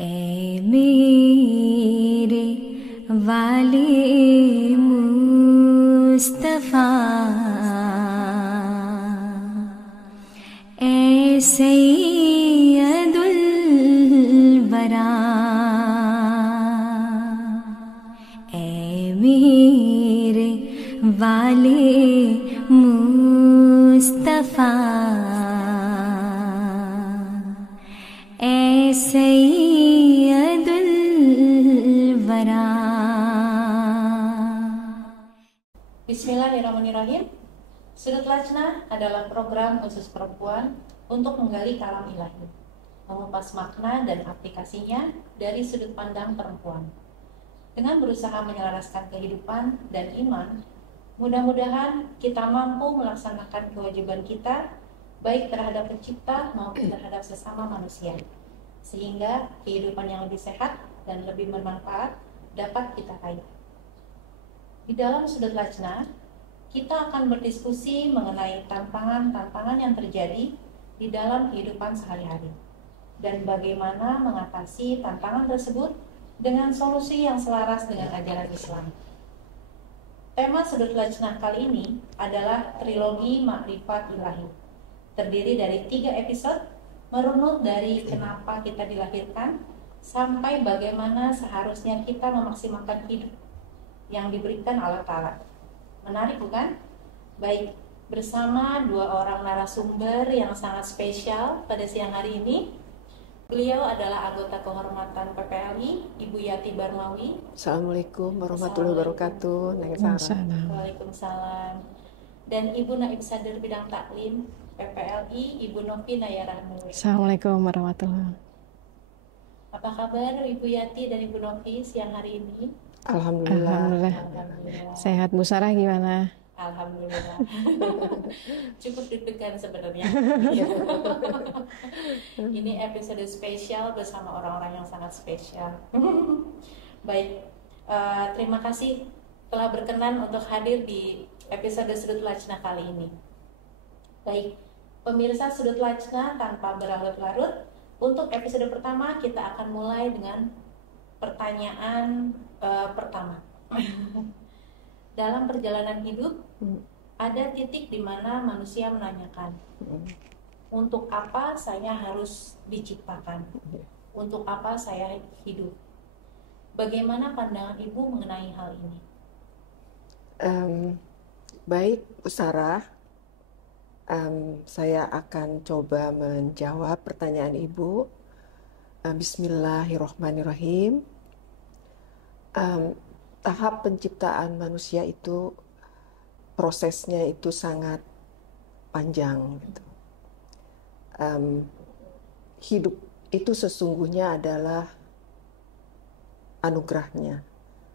ऐ मेरे वाले मुस्तफा, ऐ सैयदुल वरा, ऐ मेरे वाले मुस्तफा, ऐ सैयदुल वरा. Bismillahirrahmanirrahim. Sudut Lajnah adalah program khusus perempuan untuk menggali kalam ilahi, mengupas makna dan aplikasinya dari sudut pandang perempuan. Dengan berusaha menyelaraskan kehidupan dan iman, mudah-mudahan kita mampu melaksanakan kewajiban kita baik terhadap pencipta maupun terhadap sesama manusia, sehingga kehidupan yang lebih sehat dan lebih bermanfaat dapat kita raih. Di dalam Sudut Lajnah, kita akan berdiskusi mengenai tantangan-tantangan yang terjadi di dalam kehidupan sehari-hari dan bagaimana mengatasi tantangan tersebut dengan solusi yang selaras dengan ajaran Islam. Tema Sudut Lajnah kali ini adalah Trilogi Makrifat Ilahi. Terdiri dari 3 episode, merunut dari kenapa kita dilahirkan sampai bagaimana seharusnya kita memaksimalkan hidup yang diberikan Allah Ta'ala. Menarik bukan? Baik, bersama 2 orang narasumber yang sangat spesial pada siang hari ini. Beliau adalah anggota kehormatan PPLI, Ibu Yati Barmawi. Assalamualaikum warahmatullahi wabarakatuh. Waalaikumsalam. Dan Ibu Naib Sadr Bidang Taklim PPLI, Ibu Novi Nayarahmur. Assalamualaikum warahmatullahi. Apa kabar Ibu Yati dan Ibu Novi siang hari ini? Alhamdulillah. Sehat. Bu Sarah gimana? Alhamdulillah. Cukup deg-degan sebenarnya. Ini episode spesial bersama orang-orang yang sangat spesial. Baik, terima kasih telah berkenan untuk hadir di episode Sudut Lajnah kali ini. Baik, pemirsa Sudut Lajnah tanpa berlarut-larut, untuk episode pertama kita akan mulai dengan pertanyaan pertama. Dalam perjalanan hidup, ada titik di mana manusia menanyakan, untuk apa saya harus diciptakan? Untuk apa saya hidup? Bagaimana pandangan Ibu mengenai hal ini? Baik, Bu Sarah. Saya akan coba menjawab pertanyaan Ibu. Bismillahirrahmanirrahim. Tahap penciptaan manusia itu prosesnya itu sangat panjang gitu. Hidup itu sesungguhnya adalah anugerahnya,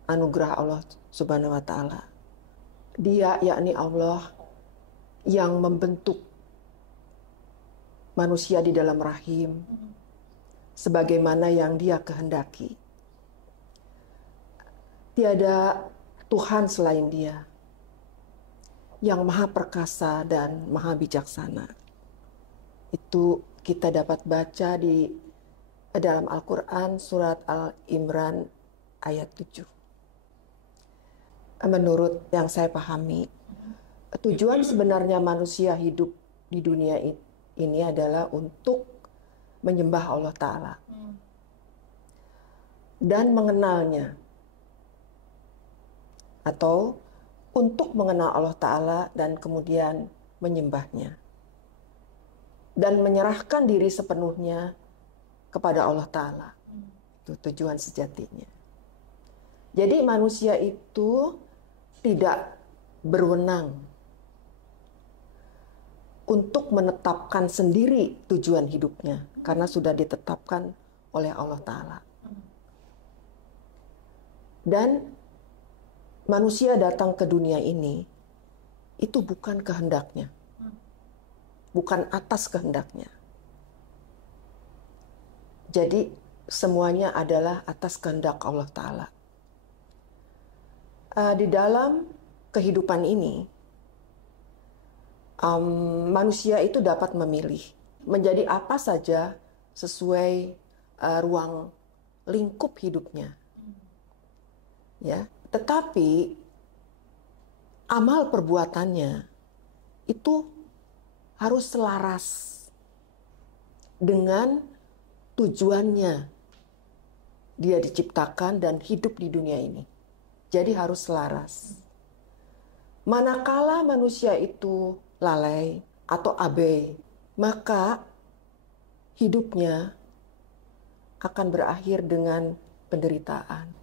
anugerah Allah Subhanahu wa Ta'ala. Dia, yakni Allah, yang membentuk manusia di dalam rahim sebagaimana yang Dia kehendaki. Tiada Tuhan selain Dia yang maha perkasa dan maha bijaksana. Itu kita dapat baca di dalam Al-Quran surat Al-Imran ayat 7. Menurut yang saya pahami, tujuan sebenarnya manusia hidup di dunia ini adalah untuk menyembah Allah Ta'ala dan mengenalnya, atau untuk mengenal Allah Ta'ala dan kemudian menyembahnya dan menyerahkan diri sepenuhnya kepada Allah Ta'ala. Itu tujuan sejatinya. Jadi manusia itu tidak berwenang untuk menetapkan sendiri tujuan hidupnya karena sudah ditetapkan oleh Allah Ta'ala. Dan manusia datang ke dunia ini itu bukan kehendaknya, bukan atas kehendaknya. Jadi semuanya adalah atas kehendak Allah Ta'ala. Di dalam kehidupan ini, manusia itu dapat memilih menjadi apa saja sesuai ruang lingkup hidupnya. Ya, tetapi amal perbuatannya itu harus selaras dengan tujuannya dia diciptakan dan hidup di dunia ini. Jadi harus selaras. Manakala manusia itu lalai atau abai, maka hidupnya akan berakhir dengan penderitaan.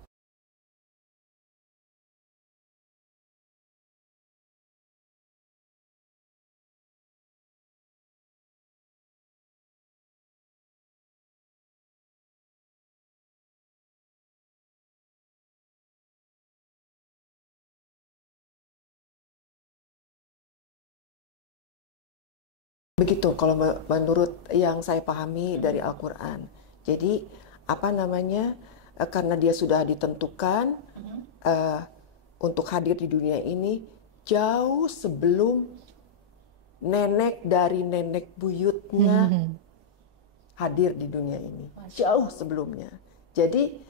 Begitu kalau menurut yang saya pahami dari Al-Quran. Jadi karena dia sudah ditentukan untuk hadir di dunia ini jauh sebelum nenek dari nenek buyutnya hadir di dunia ini. Jauh sebelumnya. Jadi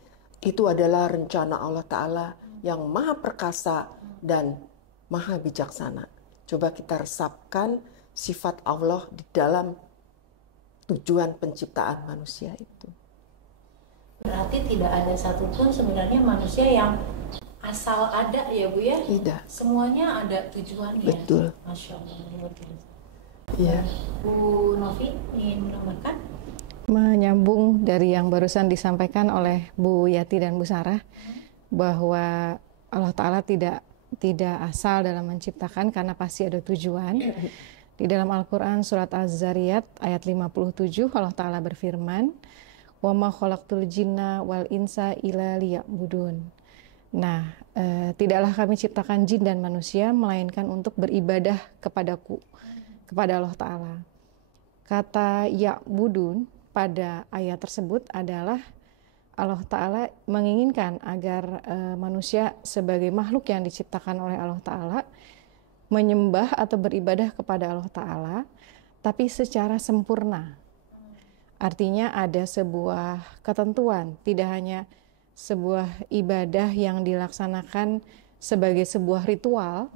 itu adalah rencana Allah Ta'ala yang maha perkasa dan maha bijaksana. Coba kita resapkan sifat Allah di dalam tujuan penciptaan manusia itu. Berarti tidak ada satupun sebenarnya manusia yang asal ada ya Bu ya? Tidak. Semuanya ada tujuannya. Betul. Masya Allah. Iya. Bu Novi ingin menambahkan? Menyambung dari yang barusan disampaikan oleh Bu Yati dan Bu Sarah, bahwa Allah Ta'ala tidak asal dalam menciptakan karena pasti ada tujuan. Di dalam Al-Quran surat Az-Zariyat ayat 57 Allah Ta'ala berfirman, "Wa ma khalaqtul jinna wal insa illa liya'budun." Nah, tidaklah kami ciptakan jin dan manusia melainkan untuk beribadah kepadaku, kepada Allah Ta'ala. Kata ya'budun pada ayat tersebut adalah Allah Ta'ala menginginkan agar manusia sebagai makhluk yang diciptakan oleh Allah Ta'ala menyembah atau beribadah kepada Allah Ta'ala, tapi secara sempurna. Artinya ada sebuah ketentuan, tidak hanya sebuah ibadah yang dilaksanakan sebagai sebuah ritual,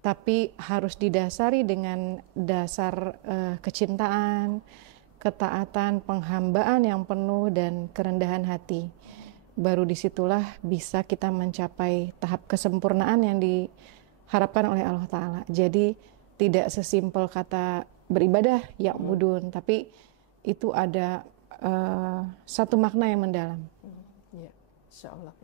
tapi harus didasari dengan dasar kecintaan, ketaatan, penghambaan yang penuh, dan kerendahan hati. Baru disitulah bisa kita mencapai tahap kesempurnaan yang diharapkan oleh Allah Ta'ala. Jadi tidak sesimpel kata beribadah ya'budun, tapi itu ada satu makna yang mendalam. Ya, insya Allah.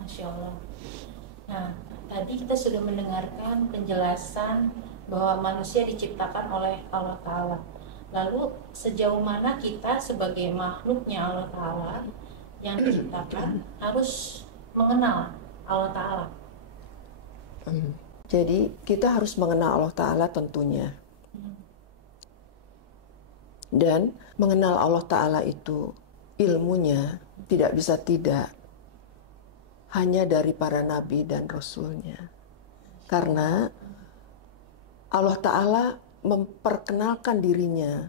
Masya Allah. Nah, tadi kita sudah mendengarkan penjelasan bahwa manusia diciptakan oleh Allah Ta'ala. Lalu sejauh mana kita sebagai makhluknya Allah Ta'ala yang diciptakan harus mengenal Allah Ta'ala? Jadi kita harus mengenal Allah Ta'ala tentunya. Dan mengenal Allah Ta'ala itu ilmunya tidak bisa tidak hanya dari para nabi dan rasulnya. Karena Allah Ta'ala memperkenalkan dirinya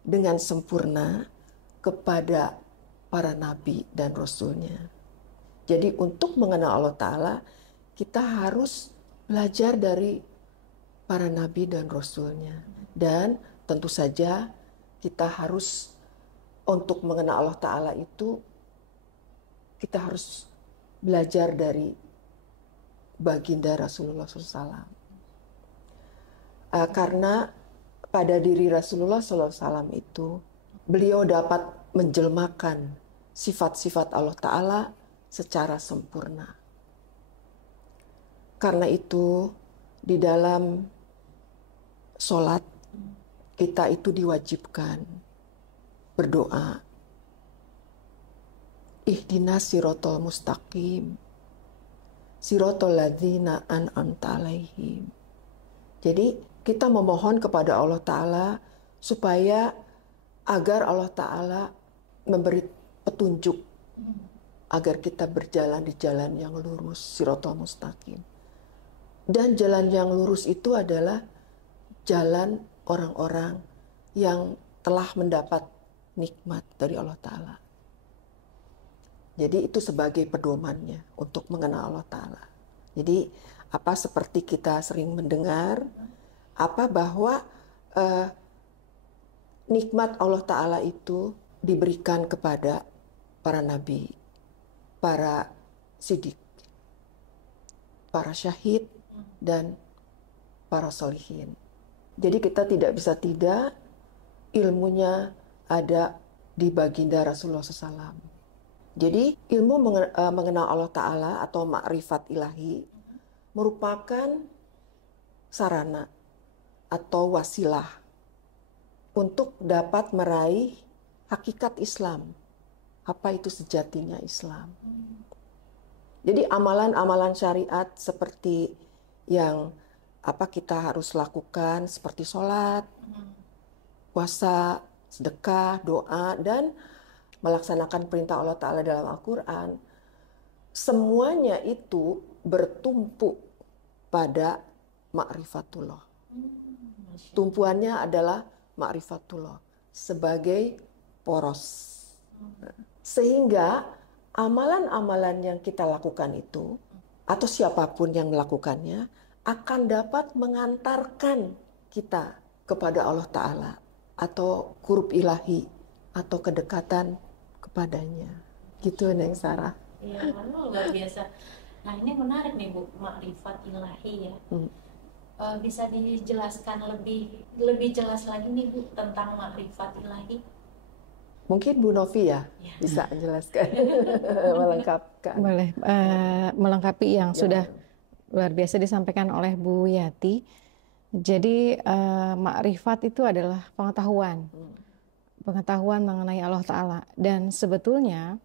dengan sempurna kepada para nabi dan rasulnya. Jadi untuk mengenal Allah Ta'ala, kita harus belajar dari para nabi dan rasulnya. Dan tentu saja kita harus, untuk mengenal Allah Ta'ala itu, kita harus belajar dari baginda Rasulullah SAW. Karena pada diri Rasulullah SAW itu, beliau dapat menjelmakan sifat-sifat Allah Ta'ala secara sempurna. Karena itu, di dalam sholat, kita itu diwajibkan berdoa, ihdinas sirotol mustaqim, sirotol ladzina an'amta alaihim. Jadi kita memohon kepada Allah Ta'ala supaya agar Allah Ta'ala memberi petunjuk agar kita berjalan di jalan yang lurus, siratal mustaqim. Dan jalan yang lurus itu adalah jalan orang-orang yang telah mendapat nikmat dari Allah Ta'ala. Jadi itu sebagai pedomannya untuk mengenal Allah Ta'ala. Jadi seperti kita sering mendengar bahwa nikmat Allah Ta'ala itu diberikan kepada para nabi, para sidik, para syahid, dan para solihin. Jadi kita tidak bisa tidak ilmunya ada di baginda Rasulullah SAW. Jadi ilmu mengenal Allah Ta'ala atau makrifat ilahi merupakan sarana atau wasilah untuk dapat meraih hakikat Islam. Apa itu sejatinya Islam? Jadi amalan-amalan syariat seperti yang kita harus lakukan seperti sholat, puasa, sedekah, doa, dan melaksanakan perintah Allah Ta'ala dalam Al-Quran, semuanya itu bertumpu pada ma'rifatullah. Tumpuannya adalah ma'rifatullah sebagai poros. Sehingga amalan-amalan yang kita lakukan itu, atau siapapun yang melakukannya, akan dapat mengantarkan kita kepada Allah Ta'ala atau qurb ilahi atau kedekatan kepadanya. Gitu Neng Sarah. Iya, luar biasa. Nah, ini menarik nih Bu, makrifat ilahi ya. Bisa dijelaskan lebih jelas lagi nih Bu tentang makrifat ilahi? Mungkin Bu Novi ya bisa menjelaskan, melengkapkan. Boleh, melengkapi yang sudah luar biasa disampaikan oleh Bu Yati. Jadi makrifat itu adalah pengetahuan mengenai Allah Ta'ala. Dan sebetulnya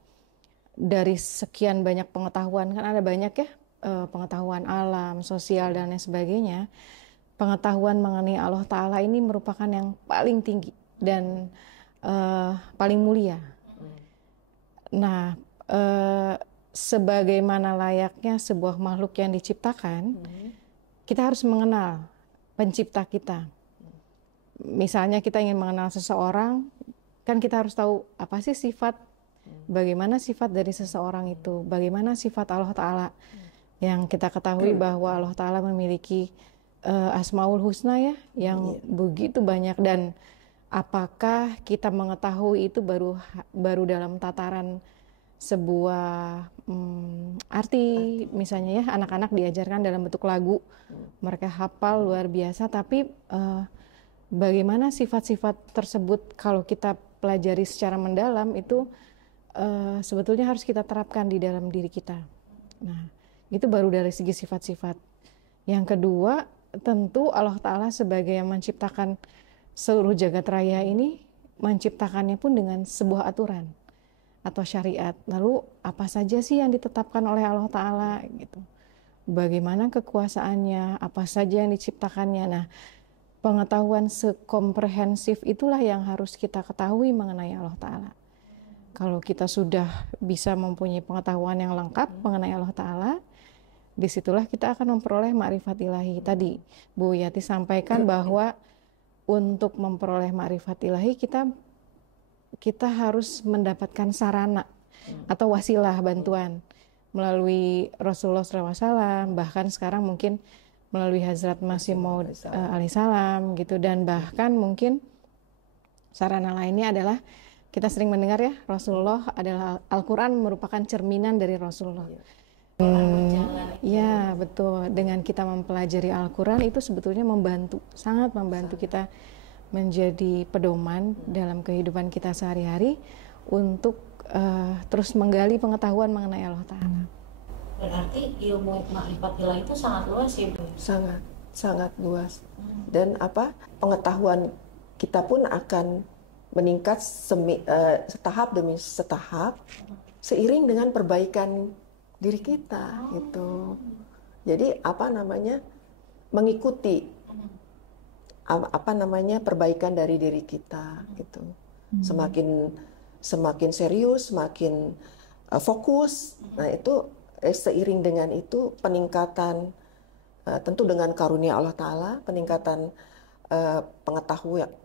dari sekian banyak pengetahuan, kan ada banyak ya, pengetahuan alam, sosial, dan lain sebagainya. Pengetahuan mengenai Allah Ta'ala ini merupakan yang paling tinggi dan paling mulia. Nah, sebagaimana layaknya sebuah makhluk yang diciptakan, kita harus mengenal pencipta kita. Misalnya kita ingin mengenal seseorang, kan kita harus tahu apa sih sifat, bagaimana sifat dari seseorang itu, bagaimana sifat Allah Ta'ala. Yang kita ketahui bahwa Allah Ta'ala memiliki Asmaul Husna ya, yang begitu banyak, dan apakah kita mengetahui itu baru dalam tataran sebuah arti, misalnya ya, anak-anak diajarkan dalam bentuk lagu, mereka hafal luar biasa, tapi bagaimana sifat-sifat tersebut kalau kita pelajari secara mendalam itu sebetulnya harus kita terapkan di dalam diri kita. Nah, itu baru dari segi sifat-sifat. Yang kedua, tentu Allah Ta'ala sebagai yang menciptakan seluruh jagat raya ini, menciptakannya pun dengan sebuah aturan atau syariat. Lalu apa saja sih yang ditetapkan oleh Allah Ta'ala gitu? Bagaimana kekuasaannya, apa saja yang diciptakannya. Nah, pengetahuan sekomprehensif itulah yang harus kita ketahui mengenai Allah Ta'ala. Kalau kita sudah bisa mempunyai pengetahuan yang lengkap mengenai Allah Ta'ala, disitulah kita akan memperoleh makrifat ilahi. Tadi Bu Yati sampaikan bahwa untuk memperoleh makrifat ilahi kita harus mendapatkan sarana atau wasilah bantuan melalui Rasulullah SAW, bahkan sekarang mungkin melalui Hazrat Masih Maud alaihissalam gitu, dan bahkan mungkin sarana lainnya adalah kita sering mendengar ya, Rasulullah adalah Al-Quran merupakan cerminan dari Rasulullah. Ya betul, dengan kita mempelajari Al-Quran itu sebetulnya sangat membantu kita menjadi pedoman dalam kehidupan kita sehari-hari untuk terus menggali pengetahuan mengenai Allah Ta'ala. Berarti ilmu makrifat ilahi itu sangat luas ya Bu? Sangat luas. Dan pengetahuan kita pun akan meningkat setahap demi setahap seiring dengan perbaikan diri kita gitu. Jadi mengikuti perbaikan dari diri kita gitu. Semakin serius, semakin fokus. Nah itu seiring dengan itu peningkatan tentu dengan karunia Allah Ta'ala, peningkatan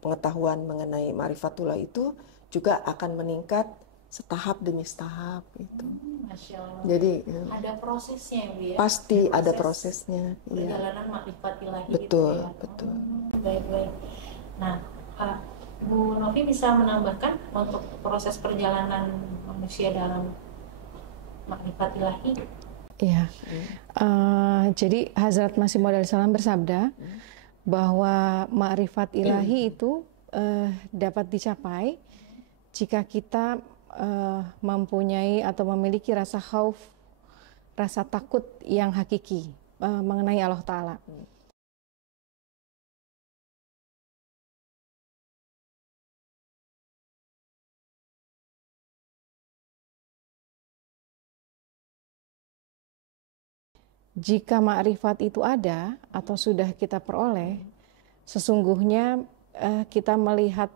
pengetahuan mengenai ma'rifatullah itu juga akan meningkat setahap demi setahap itu. Masya Allah. Jadi Ada prosesnya ya, Bu ya? pasti ada Proses prosesnya. Iya. perjalanan makrifat ilahi Betul, gitu ya. betul. Baik-baik. Nah, Bu Novi bisa menambahkan untuk proses perjalanan manusia dalam makrifat ilahi? Iya. Jadi Hazrat Masih Maud salam bersabda bahwa ma'rifat ilahi itu dapat dicapai jika kita mempunyai atau memiliki rasa khauf, rasa takut yang hakiki mengenai Allah Ta'ala. Jika ma'rifat itu ada atau sudah kita peroleh, sesungguhnya kita melihat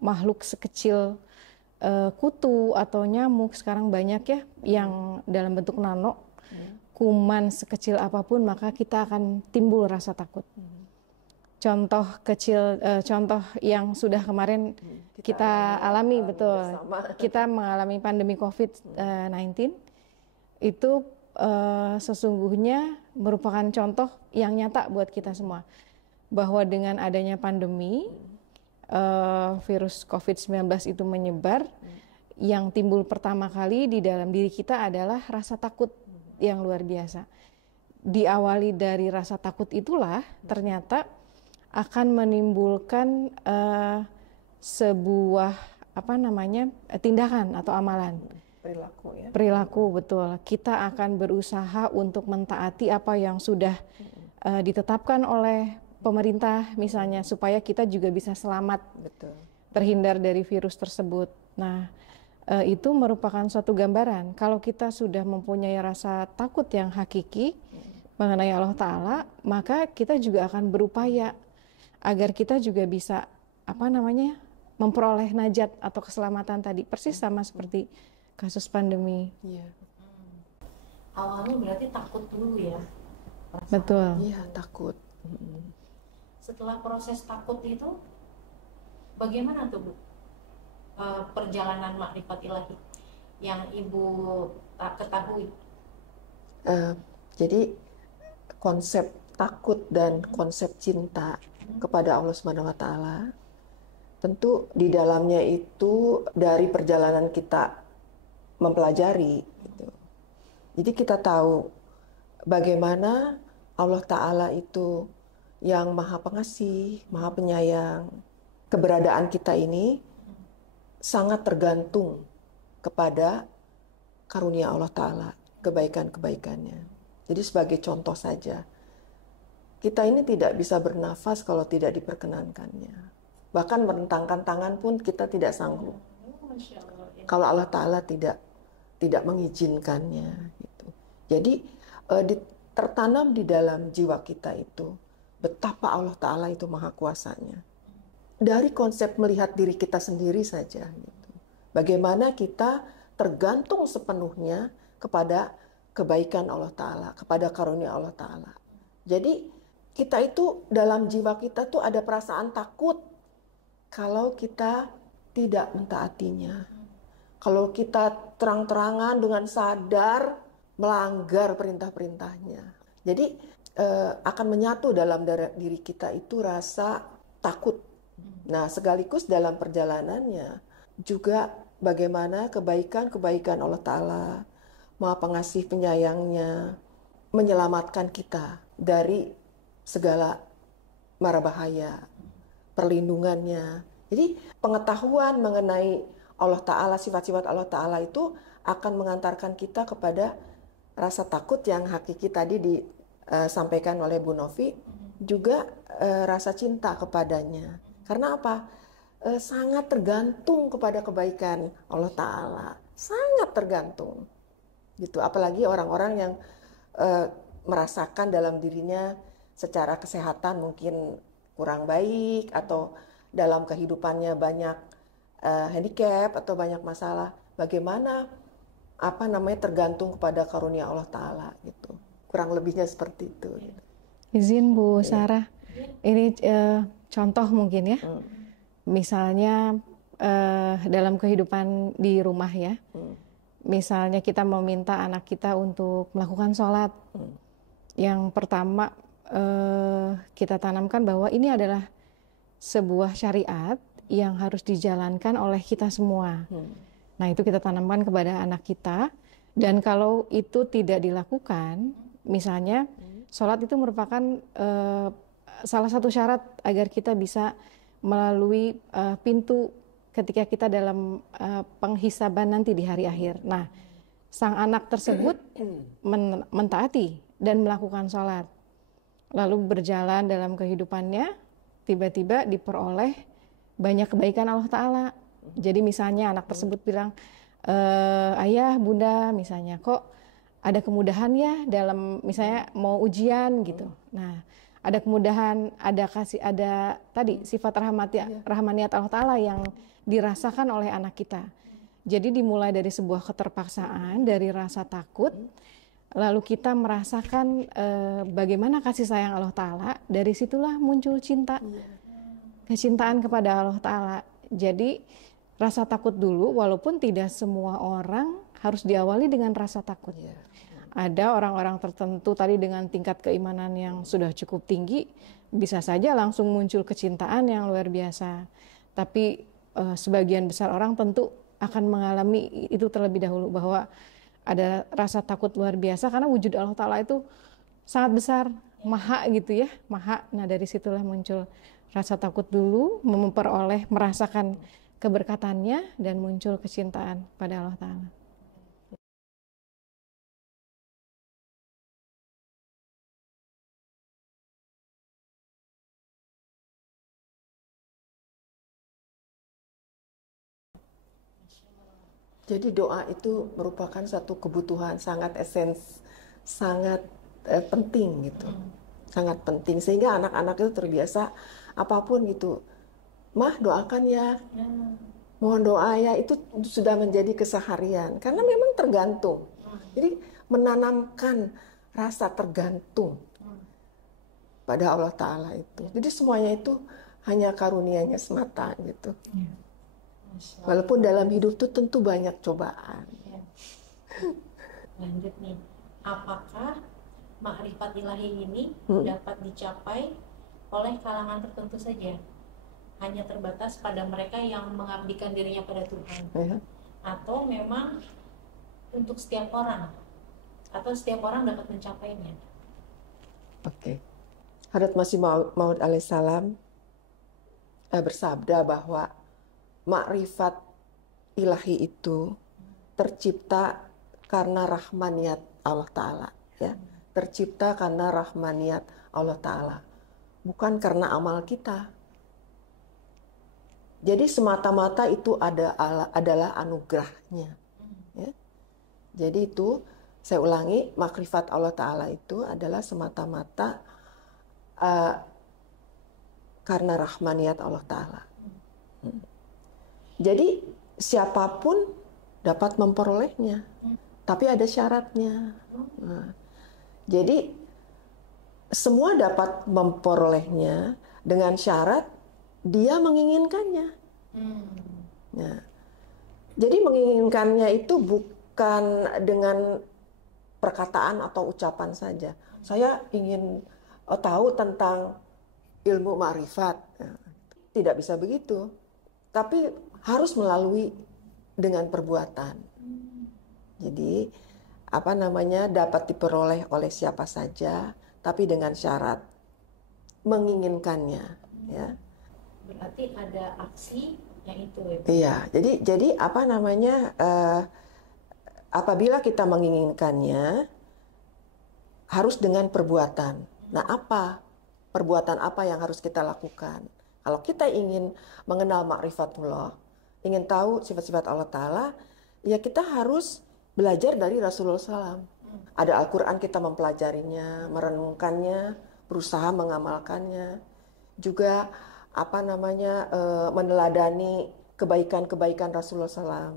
makhluk sekecil kutu atau nyamuk, sekarang banyak ya yang dalam bentuk nano, kuman sekecil apapun, maka kita akan timbul rasa takut. Contoh kecil, contoh yang sudah kemarin kita alami, betul. Kita mengalami pandemi COVID-19 itu sesungguhnya merupakan contoh yang nyata buat kita semua, bahwa dengan adanya pandemi virus COVID-19 itu menyebar, yang timbul pertama kali di dalam diri kita adalah rasa takut yang luar biasa. Diawali dari rasa takut itulah ternyata akan menimbulkan sebuah tindakan atau amalan. Perilaku ya. Perilaku, betul. Kita akan berusaha untuk mentaati apa yang sudah ditetapkan oleh pemerintah misalnya, supaya kita juga bisa selamat, Betul. terhindar dari virus tersebut. Nah, itu merupakan suatu gambaran kalau kita sudah mempunyai rasa takut yang hakiki mengenai Allah Ta'ala, maka kita juga akan berupaya agar kita juga bisa memperoleh najat atau keselamatan tadi, persis sama seperti kasus pandemi. Iya. Awalnya berarti takut dulu ya? Betul. Iya, takut. Setelah proses takut itu, bagaimana tuh Bu? Perjalanan makrifat ilahi yang Ibu ketahui? Jadi konsep takut dan konsep cinta kepada Allah Subhanahu wa Ta'ala, tentu di dalamnya itu dari perjalanan kita mempelajari gitu. Jadi kita tahu bagaimana Allah Ta'ala itu yang maha pengasih, maha penyayang. Keberadaan kita ini sangat tergantung kepada karunia Allah Ta'ala, kebaikan-kebaikannya. Jadi sebagai contoh saja, kita ini tidak bisa bernafas kalau tidak diperkenankannya. Bahkan merentangkan tangan pun kita tidak sanggup kalau Allah Ta'ala tidak mengizinkannya gitu. Jadi tertanam di dalam jiwa kita itu betapa Allah Ta'ala itu maha kuasanya. Dari konsep melihat diri kita sendiri saja gitu. Bagaimana kita tergantung sepenuhnya kepada kebaikan Allah Ta'ala, kepada karunia Allah Ta'ala. Jadi kita itu dalam jiwa kita tuh ada perasaan takut kalau kita tidak mentaatinya. Kalau kita terang-terangan dengan sadar melanggar perintah-perintahnya. Jadi akan menyatu dalam diri kita itu rasa takut. Nah, sekaligus dalam perjalanannya juga bagaimana kebaikan-kebaikan Allah Ta'ala, Maha Pengasih Penyayangnya, menyelamatkan kita dari segala mara bahaya, perlindungannya. Jadi pengetahuan mengenai Allah Ta'ala, sifat-sifat Allah Ta'ala itu akan mengantarkan kita kepada rasa takut yang hakiki tadi disampaikan oleh Bu Novi, juga rasa cinta kepadanya. Karena apa? Sangat tergantung kepada kebaikan Allah Ta'ala. Sangat tergantung. Gitu. Apalagi orang-orang yang merasakan dalam dirinya secara kesehatan mungkin kurang baik, atau dalam kehidupannya banyak handicap atau banyak masalah. Bagaimana apa namanya tergantung kepada karunia Allah Ta'ala gitu. Kurang lebihnya seperti itu. Gitu. Izin Bu Sarah, ini contoh mungkin ya. Misalnya dalam kehidupan di rumah ya. Misalnya kita meminta anak kita untuk melakukan sholat. Yang pertama kita tanamkan bahwa ini adalah sebuah syariat yang harus dijalankan oleh kita semua. Nah, itu kita tanamkan kepada anak kita. Dan kalau itu tidak dilakukan, misalnya sholat itu merupakan salah satu syarat agar kita bisa melalui pintu ketika kita dalam penghisaban nanti di hari akhir. Nah, sang anak tersebut mentaati dan melakukan sholat, lalu berjalan dalam kehidupannya, tiba-tiba diperoleh banyak kebaikan Allah Ta'ala. Jadi misalnya anak tersebut bilang, ayah, bunda misalnya, kok ada kemudahan ya dalam misalnya mau ujian gitu. Nah, ada kemudahan, ada tadi sifat rahmaniyat Allah Ta'ala yang dirasakan oleh anak kita. Jadi dimulai dari sebuah keterpaksaan, dari rasa takut, lalu kita merasakan bagaimana kasih sayang Allah Ta'ala, dari situlah muncul cinta, kecintaan kepada Allah Ta'ala. Jadi rasa takut dulu, walaupun tidak semua orang harus diawali dengan rasa takut. Ada orang-orang tertentu tadi dengan tingkat keimanan yang sudah cukup tinggi, bisa saja langsung muncul kecintaan yang luar biasa. Tapi sebagian besar orang tentu akan mengalami itu terlebih dahulu, bahwa ada rasa takut luar biasa karena wujud Allah Ta'ala itu sangat besar, maha gitu ya, maha. Nah, dari situlah muncul rasa takut dulu, memperoleh, merasakan keberkatannya, dan muncul kecintaan pada Allah Ta'ala. Jadi doa itu merupakan satu kebutuhan sangat sangat penting gitu, sangat penting, sehingga anak-anak itu terbiasa apapun gitu, mah doakan ya, mohon doa ya, itu sudah menjadi keseharian karena memang tergantung. Jadi menanamkan rasa tergantung pada Allah Ta'ala itu. Jadi semuanya itu hanya karunia-Nya semata gitu. Walaupun dalam hidup itu tentu banyak cobaan. Lanjut nih, apakah makrifat ilahi ini dapat dicapai oleh kalangan tertentu saja? Hanya terbatas pada mereka yang mengabdikan dirinya pada Tuhan? Atau memang untuk setiap orang? Atau setiap orang dapat mencapainya? Oke. Hadrat Masih Maud alaihissalam bersabda bahwa makrifat ilahi itu tercipta karena rahmaniyat Allah Ta'ala, ya. Tercipta karena rahmaniyat Allah Ta'ala, bukan karena amal kita. Jadi semata-mata itu adalah anugerahnya, ya. Jadi itu, saya ulangi, makrifat Allah Ta'ala itu adalah semata-mata karena rahmaniyat Allah Ta'ala. Jadi siapapun dapat memperolehnya, tapi ada syaratnya. Nah, jadi semua dapat memperolehnya dengan syarat dia menginginkannya. Nah, jadi menginginkannya itu bukan dengan perkataan atau ucapan saja. Saya ingin tahu tentang ilmu ma'rifat. Nah, tidak bisa begitu. Tapi harus melalui dengan perbuatan. Jadi dapat diperoleh oleh siapa saja, tapi dengan syarat menginginkannya, ya. Berarti ada aksi yang itu ya. Iya, jadi apabila kita menginginkannya harus dengan perbuatan. Nah, perbuatan apa yang harus kita lakukan? Kalau kita ingin mengenal ma'rifatullah, ingin tahu sifat-sifat Allah Ta'ala, ya kita harus belajar dari Rasulullah SAW. Ada Al-Quran, kita mempelajarinya, merenungkannya, berusaha mengamalkannya. Juga meneladani kebaikan-kebaikan Rasulullah SAW.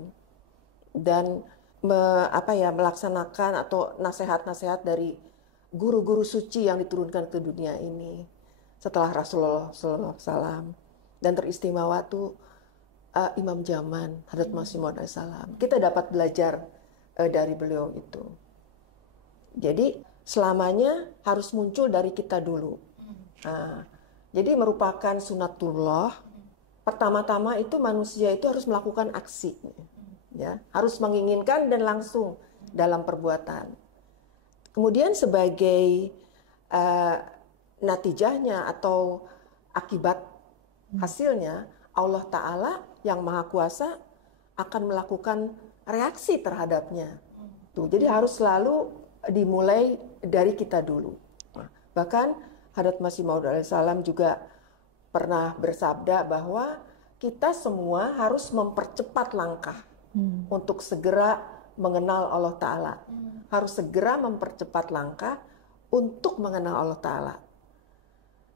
Dan melaksanakan atau nasihat-nasihat dari guru-guru suci yang diturunkan ke dunia ini setelah Rasulullah SAW. Dan teristimewa tuh Imam Zaman, Hadrat Masih Maud SAW. Kita dapat belajar dari beliau itu. Jadi selamanya harus muncul dari kita dulu. Nah, jadi merupakan sunatullah. Pertama-tama itu manusia itu harus melakukan aksi, ya, harus menginginkan dan langsung dalam perbuatan. Kemudian sebagai natijahnya atau akibat hasilnya, Allah Ta'ala yang Maha Kuasa akan melakukan reaksi terhadapnya. Tuh, jadi harus selalu dimulai dari kita dulu. Nah, bahkan Hadrat Masih Maud alaihissalam juga pernah bersabda bahwa kita semua harus mempercepat langkah untuk segera mengenal Allah Ta'ala. Harus segera mempercepat langkah untuk mengenal Allah Ta'ala.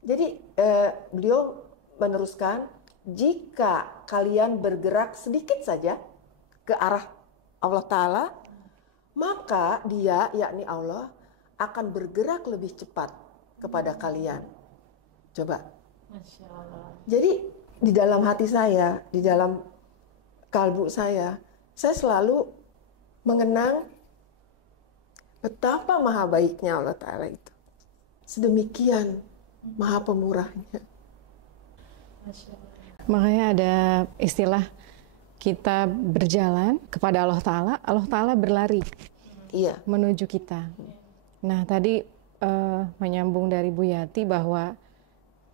Jadi beliau meneruskan, jika kalian bergerak sedikit saja ke arah Allah Ta'ala, maka Dia, yakni Allah, akan bergerak lebih cepat kepada kalian. Coba. Masya Allah. Jadi di dalam hati saya, di dalam kalbu saya selalu mengenang betapa maha baiknya Allah Ta'ala itu. Sedemikian maha pemurahnya. Masya Allah. Makanya ada istilah kita berjalan kepada Allah Ta'ala berlari menuju kita. Nah tadi menyambung dari Bu Yati bahwa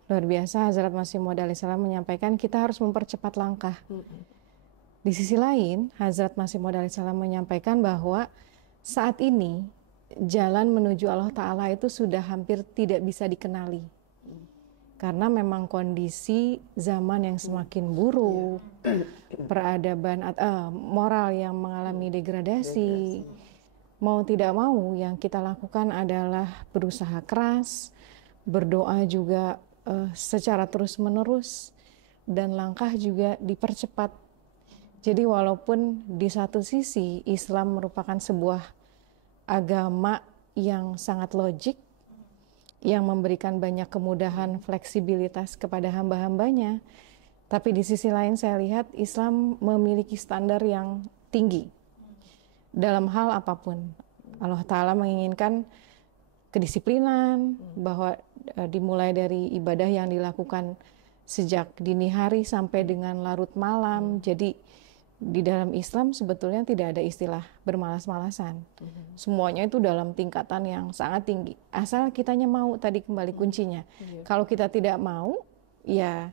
luar biasa Hazrat Masih Maud alaihissalam menyampaikan kita harus mempercepat langkah. Di sisi lain Hazrat Masih Maud alaihissalam menyampaikan bahwa saat ini jalan menuju Allah Ta'ala itu sudah hampir tidak bisa dikenali. Karena memang kondisi zaman yang semakin buruk, peradaban moral yang mengalami degradasi. Mau tidak mau yang kita lakukan adalah berusaha keras, berdoa juga secara terus-menerus, dan langkah juga dipercepat. Jadi walaupun di satu sisi Islam merupakan sebuah agama yang sangat logik, yang memberikan banyak kemudahan, fleksibilitas kepada hamba-hambanya, tapi di sisi lain saya lihat Islam memiliki standar yang tinggi dalam hal apapun. Allah Ta'ala menginginkan kedisiplinan, bahwa dimulai dari ibadah yang dilakukan sejak dini hari sampai dengan larut malam. Jadi di dalam Islam sebetulnya tidak ada istilah bermalas-malasan. Semuanya itu dalam tingkatan yang sangat tinggi. Asal kitanya mau, tadi kembali kuncinya. Kalau kita tidak mau, ya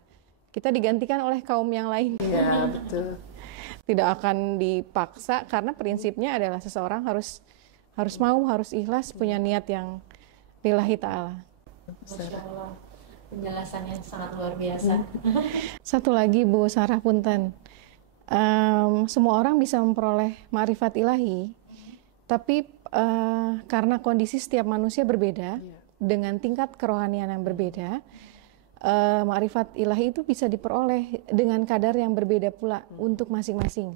kita digantikan oleh kaum yang lain. Iya, betul. Tidak akan dipaksa, karena prinsipnya adalah seseorang harus mau, harus ikhlas, punya niat yang lillahi ta'ala. Masya Allah. Penjelasannya sangat luar biasa. Satu lagi Bu Sarah punten. Semua orang bisa memperoleh ma'rifat ilahi, tapi karena kondisi setiap manusia berbeda, dengan tingkat kerohanian yang berbeda, ma'rifat ilahi itu bisa diperoleh dengan kadar yang berbeda pula untuk masing-masing.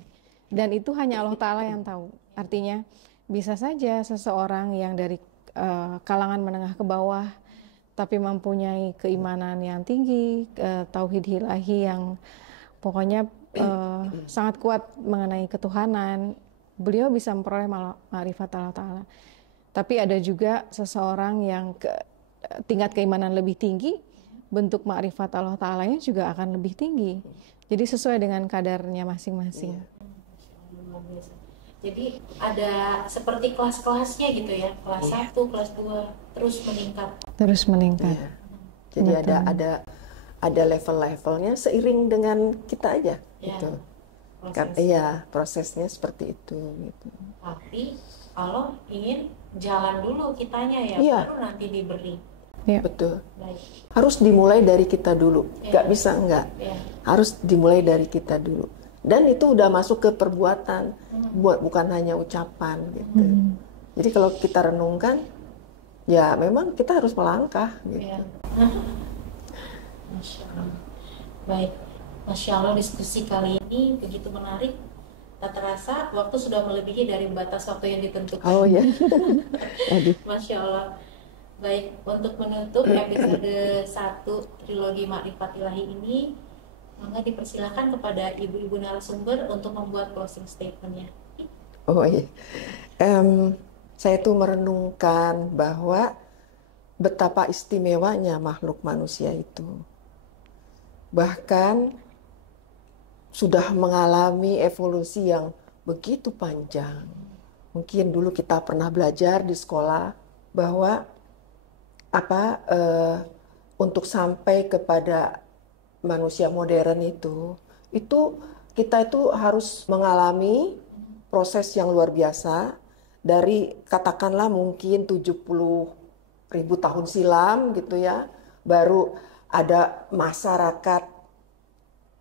Dan itu hanya Allah Ta'ala yang tahu. Artinya bisa saja seseorang yang dari kalangan menengah ke bawah, tapi mempunyai keimanan yang tinggi, tauhid ilahi yang pokoknya sangat kuat mengenai ketuhanan, beliau bisa memperoleh ma'rifat Allah Ta'ala. Tapi ada juga seseorang yang tingkat keimanan lebih tinggi, bentuk ma'rifat Allah Ta'alanya juga akan lebih tinggi. Jadi sesuai dengan kadarnya masing-masing. Jadi ada seperti kelas-kelasnya gitu ya, kelas 1, kelas 2, terus meningkat. Terus meningkat. Jadi ada level-levelnya seiring dengan kita aja, gitu. Prosesnya seperti itu. Gitu. Tapi Allah ingin jalan dulu kitanya ya, baru nanti diberi. Ya. Betul. Baik. Harus dimulai dari kita dulu. Nggak bisa enggak. Harus dimulai dari kita dulu. Dan itu udah masuk ke perbuatan, bukan hanya ucapan gitu. Jadi kalau kita renungkan, ya memang kita harus melangkah gitu. Masya Allah. Baik, Masya Allah, diskusi kali ini begitu menarik. Tak terasa waktu sudah melebihi dari batas waktu yang ditentukan. Oh ya. Aduh. Masya Allah. Baik, untuk menutup episode 1 Trilogi Makrifat Ilahi ini, maka dipersilakan kepada ibu-ibu narasumber untuk membuat closing statement-nya. Oh iya. Saya tuh merenungkan bahwa betapa istimewanya makhluk manusia itu. Bahkan sudah mengalami evolusi yang begitu panjang. Mungkin dulu kita pernah belajar di sekolah bahwa untuk sampai kepada manusia modern itu kita itu harus mengalami proses yang luar biasa dari katakanlah mungkin 70.000 tahun silam gitu ya, baru ada masyarakat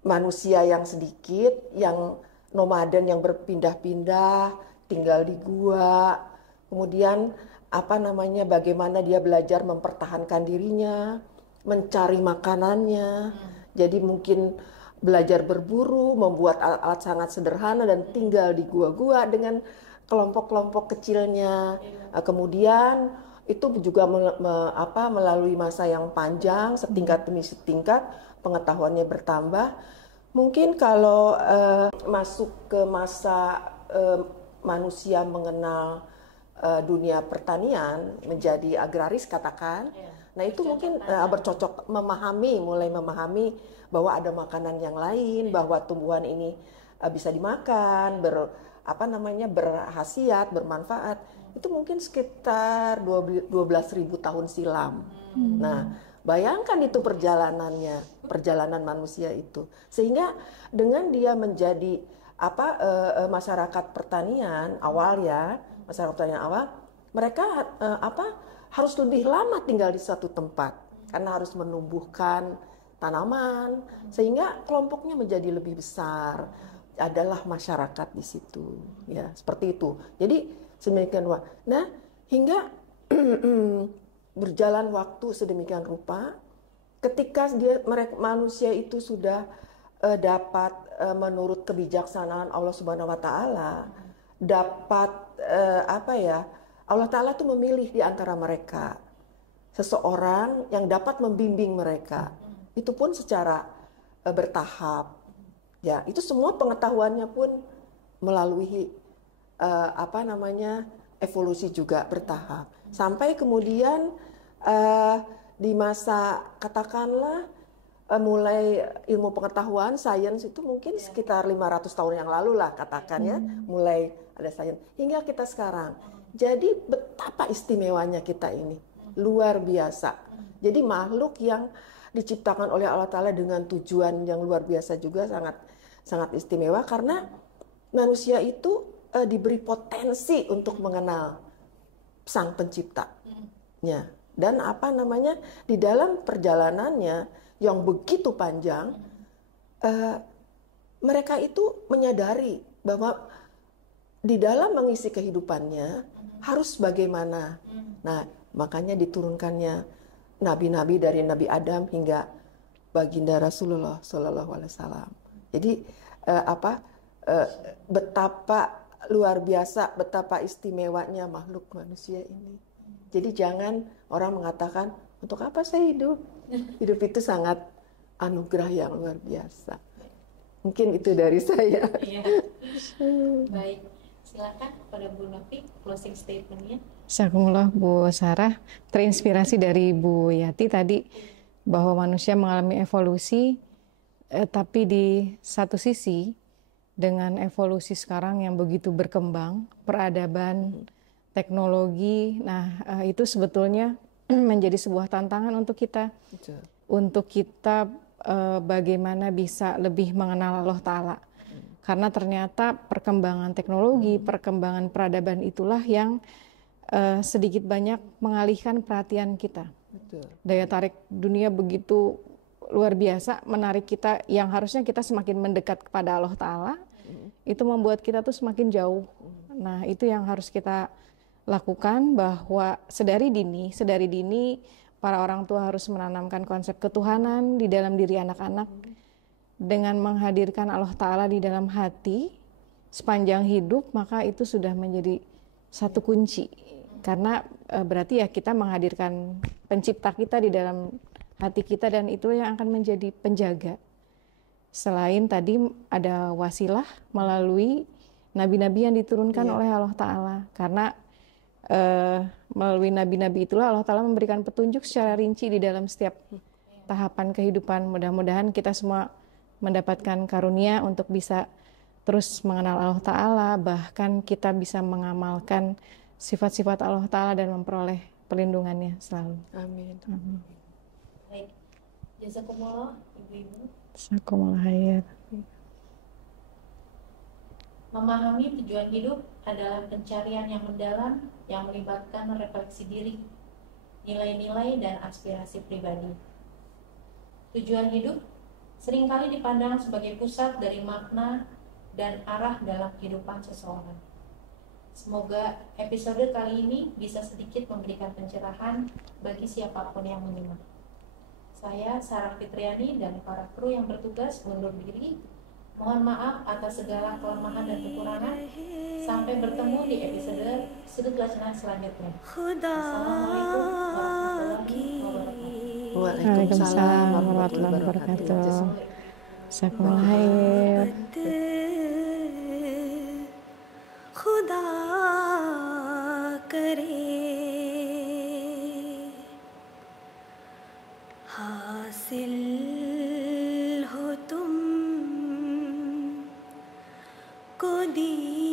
manusia yang sedikit, yang nomaden, yang berpindah-pindah, tinggal di gua, kemudian bagaimana dia belajar mempertahankan dirinya, mencari makanannya, jadi mungkin belajar berburu, membuat alat-alat sangat sederhana dan tinggal di gua-gua dengan kelompok-kelompok kecilnya. Kemudian itu juga melalui masa yang panjang, setingkat demi setingkat pengetahuannya bertambah. Mungkin kalau masuk ke masa manusia mengenal dunia pertanian, menjadi agraris katakan, nah itu mungkin bercocok mulai memahami bahwa ada makanan yang lain, bahwa tumbuhan ini bisa dimakan, berkhasiat, bermanfaat. Itu mungkin sekitar 12.000 tahun silam. Nah, bayangkan itu perjalanan manusia itu. Sehingga dengan dia menjadi masyarakat pertanian awal, mereka harus lebih lama tinggal di suatu tempat karena harus menumbuhkan tanaman sehingga kelompoknya menjadi lebih besar. Adalah masyarakat di situ, ya seperti itu. Jadi sedemikian rupa. Nah, hingga berjalan waktu sedemikian rupa, ketika manusia itu sudah dapat menurut kebijaksanaan Allah Subhanahu Wa Taala, dapat Allah Taala itu memilih di antara mereka seseorang yang dapat membimbing mereka. Itu pun secara bertahap. Ya, itu semua pengetahuannya pun melalui evolusi juga bertahap. Sampai kemudian di masa katakanlah mulai ilmu pengetahuan, sains itu mungkin sekitar 500 tahun yang lalu lah katakan ya, mulai ada sains hingga kita sekarang. Jadi betapa istimewanya kita ini, luar biasa. Jadi makhluk yang diciptakan oleh Allah Ta'ala dengan tujuan yang luar biasa juga sangat istimewa karena manusia itu diberi potensi untuk mengenal Sang Penciptanya. Dan di dalam perjalanannya yang begitu panjang, mereka itu menyadari bahwa di dalam mengisi kehidupannya harus bagaimana. Nah, makanya diturunkannya nabi-nabi dari Nabi Adam hingga baginda Rasulullah Shallallahu Alaihi Wasallam. Jadi betapa luar biasa, betapa istimewanya makhluk manusia ini. Jadi jangan orang mengatakan untuk apa saya hidup? Hidup itu sangat anugerah yang luar biasa. Mungkin itu dari saya. Iya. Baik, silakan kepada Bu Novi closing statement-nya. Jazakumullah Bu Sarah, terinspirasi dari Bu Yati tadi bahwa manusia mengalami evolusi, tapi di satu sisi dengan evolusi sekarang yang begitu berkembang, peradaban, teknologi, itu sebetulnya menjadi sebuah tantangan untuk kita. Betul. Untuk kita bagaimana bisa lebih mengenal Allah Ta'ala. Karena ternyata perkembangan teknologi, perkembangan peradaban itulah yang sedikit banyak mengalihkan perhatian kita. Betul. Daya tarik dunia begitu luar biasa, menarik kita, yang harusnya kita semakin mendekat kepada Allah Ta'ala, itu membuat kita tuh semakin jauh. Nah, itu yang harus kita lakukan, bahwa sedari dini para orang tua harus menanamkan konsep ketuhanan di dalam diri anak-anak dengan menghadirkan Allah Ta'ala di dalam hati, sepanjang hidup, maka itu sudah menjadi satu kunci. Karena berarti ya kita menghadirkan pencipta kita di dalam hati kita, dan itu yang akan menjadi penjaga. Selain tadi ada wasilah melalui nabi-nabi yang diturunkan oleh Allah Ta'ala. Karena melalui nabi-nabi itulah Allah Ta'ala memberikan petunjuk secara rinci di dalam setiap tahapan kehidupan. Mudah-mudahan kita semua mendapatkan karunia untuk bisa terus mengenal Allah Ta'ala, bahkan kita bisa mengamalkan sifat-sifat Allah Ta'ala dan memperoleh perlindungannya selalu. Amin. Baik, jazakumullah ibu-ibu. Jazakumullah khair. Memahami tujuan hidup adalah pencarian yang mendalam yang melibatkan refleksi diri, nilai-nilai, dan aspirasi pribadi. Tujuan hidup seringkali dipandang sebagai pusat dari makna dan arah dalam kehidupan seseorang. Semoga episode kali ini bisa sedikit memberikan pencerahan bagi siapapun yang menyimak. Saya, Sarah Fitriani, dan para kru yang bertugas undur diri. Mohon maaf atas segala kelemahan dan kekurangan. Sampai bertemu di episode Sudut Lajnah selanjutnya. Assalamualaikum warahmatullahi wabarakatuh. Waalaikumsalam warahmatullahi wabarakatuh. Jazakumullah khair. खुदा करे हासिल हो तुम को दी